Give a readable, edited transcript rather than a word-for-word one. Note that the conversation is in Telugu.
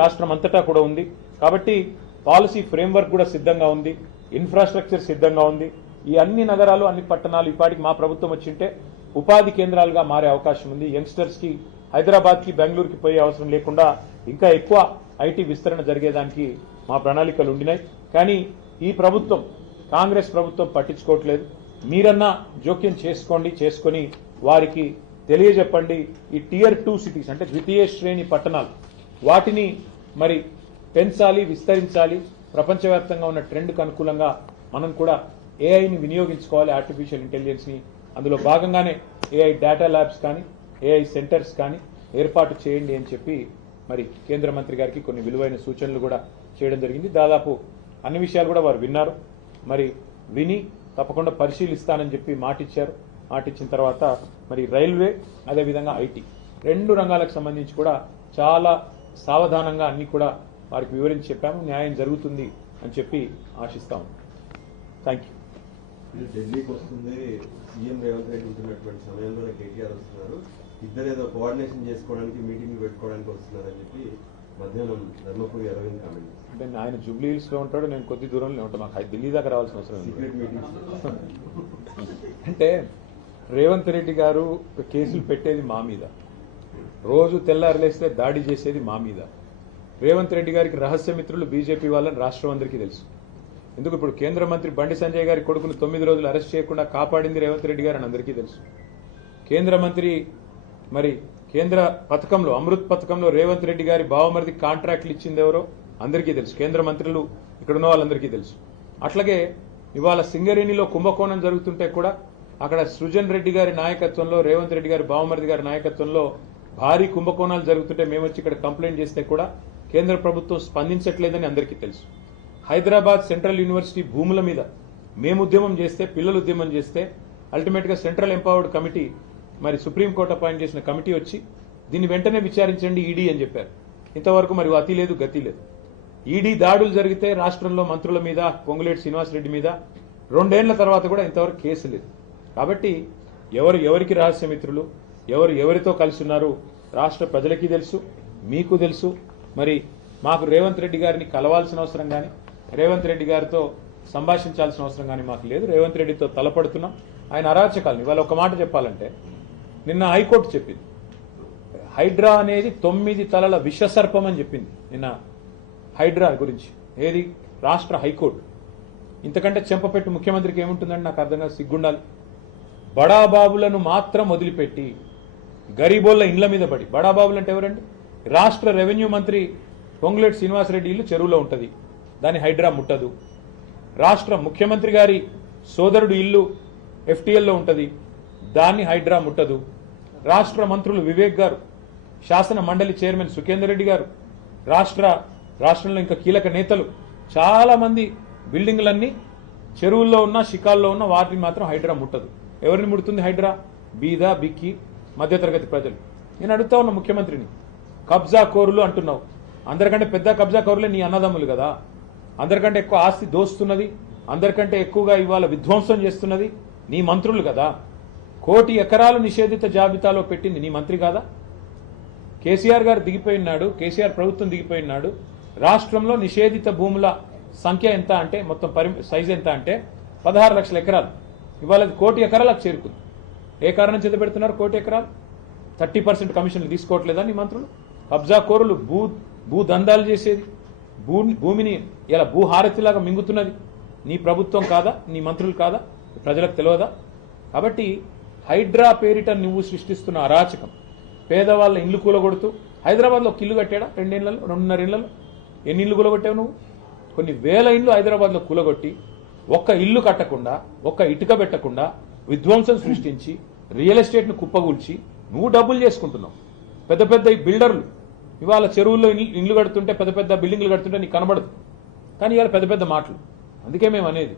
రాష్ట్రం అంతటా కూడా ఉంది కాబట్టి పాలసీ ఫ్రేమ్వర్క్ కూడా సిద్ధంగా ఉంది, ఇన్ఫ్రాస్ట్రక్చర్ సిద్ధంగా ఉంది. ఈ అన్ని నగరాలు అన్ని పట్టణాలు ఇప్పటికి మా ప్రభుత్వం వచ్చింటే ఉపాధి కేంద్రాలుగా మారే అవకాశం ఉంది. యంగ్స్టర్స్ కి హైదరాబాద్ కి బెంగళూరుకి పోయే అవసరం లేకుండా ఇంకా ఎక్కువ ఐటీ విస్తరణ జరిగేదానికి మా ప్రణాళికలు ఉండినాయి. కానీ ఈ ప్రభుత్వం కాంగ్రెస్ ప్రభుత్వం పట్టించుకోవట్లేదు. మీరన్నా జోక్యం చేసుకొని వారికి తెలియజెప్పండి. ఈ టియర్ 2 సిటీస్ అంటే ద్వితీయ శ్రేణి పట్టణాలు వాటిని మరి పెంచాలి, విస్తరించాలి. ప్రపంచవ్యాప్తంగా ఉన్న ట్రెండ్కు అనుకూలంగా మనం కూడా ఏఐని వినియోగించుకోవాలి, ఆర్టిఫిషియల్ ఇంటెలిజెన్స్ని. అందులో భాగంగానే ఏఐ డేటా ల్యాబ్స్ కానీ ఏఐ సెంటర్స్ కానీ ఏర్పాటు చేయండి అని చెప్పి మరి కేంద్ర మంత్రి గారికి కొన్ని విలువైన సూచనలు కూడా చేయడం జరిగింది. దాదాపు అన్ని విషయాలు కూడా వారు విన్నారు. మరి విని తప్పకుండా పరిశీలిస్తానని చెప్పి మాటిచ్చారు. మాటిచ్చిన తర్వాత మరి రైల్వే అదేవిధంగా ఐటీ 2 రంగాలకు సంబంధించి కూడా చాలా సావధానంగా అన్ని కూడా వారికి వివరించి చెప్పాము. న్యాయం జరుగుతుంది అని చెప్పి ఆశిస్తాము. Thank you. ఢిల్లీకి వస్తుంది సీఎం రేవంత్ రెడ్డి ఉంటున్నటువంటి సమయంలో కేటీఆర్ వస్తున్నారు. ఇద్దరు ఏదో కోఆర్డినేషన్ చేసుకోవడానికి మీటింగ్ పెట్టుకోవడానికి వస్తున్నారని చెప్పి మధ్యాహ్నం ధర్మపురి అరవింద్ కామెంట్. అంటే ఆయన జూబ్లీ హిల్స్ లో ఉంటాడు, నేను కొద్ది దూరంలో ఉంటాను. మాకు ఢిల్లీ దాకా రావాల్సిన అవసరం సీక్రెట్ అంటే రేవంత్ రెడ్డి గారు కేసులు పెట్టేది మా మీద, రోజు తెల్లారలేస్తే దాడి చేసేది మా మీద. రేవంత్ రెడ్డి గారికి రహస్య మిత్రులు బీజేపీ వాళ్ళని రాష్ట్రం అందరికీ తెలుసు. ఎందుకు ఇప్పుడు కేంద్ర మంత్రి బండి సంజయ్ గారి కొడుకును 9 రోజులు అరెస్ట్ చేయకుండా కాపాడింది రేవంత్ రెడ్డి గారు అని అందరికీ తెలుసు. కేంద్ర మంత్రి మరి కేంద్ర పథకంలో అమృత్ పథకంలో రేవంత్ రెడ్డి గారి బావమరిది కాంట్రాక్ట్లు ఇచ్చింది ఎవరో అందరికీ తెలుసు. కేంద్ర మంత్రులు ఇక్కడ ఉన్న వాళ్ళందరికీ తెలుసు. అట్లాగే ఇవాళ సింగరేణిలో కుంభకోణం జరుగుతుంటే కూడా అక్కడ సృజన్ రెడ్డి గారి నాయకత్వంలో రేవంత్ రెడ్డి గారి బావమరిది గారి నాయకత్వంలో భారీ కుంభకోణాలు జరుగుతుంటే మేము వచ్చి ఇక్కడ కంప్లైంట్ చేస్తే కూడా కేంద్ర ప్రభుత్వం స్పందించట్లేదని అందరికీ తెలుసు. హైదరాబాద్ సెంట్రల్ యూనివర్సిటీ భూముల మీద మేము ఉద్యమం చేస్తే, పిల్లలు ఉద్యమం చేస్తే అల్టిమేట్గా సెంట్రల్ ఎంపవర్డ్ కమిటీ మరి సుప్రీంకోర్టు అపాయింట్ చేసిన కమిటీ వచ్చి దీన్ని వెంటనే విచారించండి ఈడీ అని చెప్పారు. ఇంతవరకు మరి అతి లేదు గతి లేదు. ఈడీ దాడులు జరిగితే రాష్ట్రంలో మంత్రుల మీద, పొంగులేటి శ్రీనివాసరెడ్డి మీద 2 ఏళ్ల తర్వాత కూడా ఇంతవరకు కేసు లేదు. కాబట్టి ఎవరికి రహస్య మిత్రులు, ఎవరితో కలిసి ఉన్నారు రాష్ట్ర ప్రజలకి తెలుసు, మీకు తెలుసు. మరి మాకు రేవంత్ రెడ్డి గారిని కలవాల్సిన అవసరం కానీ రేవంత్ రెడ్డి గారితో సంభాషించాల్సిన అవసరం కానీ మాకు లేదు. రేవంత్ రెడ్డితో తలపడుతున్నాం. ఆయన అరాచకాలను ఇవాళ ఒక మాట చెప్పాలంటే నిన్న హైకోర్టు చెప్పింది హైడ్రా అనేది 9 తలల విషసర్పం అని చెప్పింది నిన్న హైడ్రా గురించి. ఏది రాష్ట్ర హైకోర్టు. ఇంతకంటే చెంపపెట్టు ముఖ్యమంత్రికి ఏముంటుందండి నాకు అర్థం కాదు, సిగ్గుండాలి. బడాబాబులను మాత్రం వదిలిపెట్టి గరీబోళ్ల ఇండ్ల మీద పడి, బడాబాబులు అంటే ఎవరండి? రాష్ట్ర రెవెన్యూ మంత్రి పొంగులేటి శ్రీనివాసరెడ్డి ఇల్లు చెరువులో ఉంటుంది, దాన్ని హైడ్రా ముట్టదు. రాష్ట్ర ముఖ్యమంత్రి గారి సోదరుడు ఇల్లు ఎఫ్టీఎల్లో ఉంటుంది, దాన్ని హైడ్రా ముట్టదు. రాష్ట్ర మంత్రులు వివేక్ గారు, శాసన మండలి చైర్మన్ సుఖేందర్ రెడ్డి గారు, రాష్ట్రంలో ఇంకా కీలక నేతలు చాలా మంది బిల్డింగ్లన్నీ చెరువుల్లో ఉన్న షికాల్లో ఉన్న వాటిని మాత్రం హైడ్రా ముట్టదు. ఎవరిని ముడుతుంది హైడ్రా? బీద బిక్కి మధ్యతరగతి ప్రజలు. నేను అడుగుతా ఉన్న ముఖ్యమంత్రిని, కబ్జా కోరులు అంటున్నావు, అందరికంటే పెద్ద కబ్జా కోరులే నీ అన్నదమ్ములు కదా. అందరికంటే ఎక్కువ ఆస్తి దోస్తున్నది, అందరికంటే ఎక్కువగా ఇవాళ విధ్వంసం చేస్తున్నది నీ మంత్రులు కదా. 1 కోటి ఎకరాలు నిషేధిత జాబితాలో పెట్టింది నీ మంత్రి కాదా? కేసీఆర్ గారు దిగిపోయినాడు, కేసీఆర్ ప్రభుత్వం దిగిపోయినాడు. రాష్ట్రంలో నిషేధిత భూముల సంఖ్య ఎంత అంటే, మొత్తం సైజ్ ఎంత అంటే 16 లక్షల ఎకరాలు. ఇవాళ 1 కోటి ఎకరాలకు చేరుకుంది. ఏ కారణం చేత పెడుతున్నారు 1 కోటి ఎకరాలు? 30% కమిషన్లు తీసుకోవట్లేదా నీ మంత్రులు? కబ్జా కోరులు, భూదందాలు చేసేది, భూమిని ఇలా భూహారతిలాగా మింగుతున్నది నీ ప్రభుత్వం కాదా? నీ మంత్రులు కాదా? ప్రజలకు తెలియదా? కాబట్టి హైడ్రా పేరిట నువ్వు సృష్టిస్తున్న అరాచకం, పేదవాళ్ళ ఇల్లు కూలగొడుతూ, హైదరాబాద్లో ఒక ఇల్లు కట్టాడా 2 ఏళ్లలో, 2.5 ఏళ్లలో? ఎన్ని ఇల్లు కూలగొట్టావు నువ్వు? కొన్ని వేల ఇల్లు హైదరాబాద్లో కూలగొట్టి, ఒక్క ఇల్లు కట్టకుండా, ఒక్క ఇటుక పెట్టకుండా విధ్వంసం సృష్టించి, రియల్ ఎస్టేట్ను కుప్పగూల్చి నువ్వు డబ్బులు చేసుకుంటున్నావు. పెద్ద పెద్ద బిల్డర్లు ఇవాళ చెరువుల్లో ఇల్లు కడుతుంటే, పెద్ద పెద్ద బిల్డింగ్లు కడుతుంటే నీకు కనబడదు. కానీ ఇవాళ పెద్ద పెద్ద మాటలు. అందుకే మేము అనేది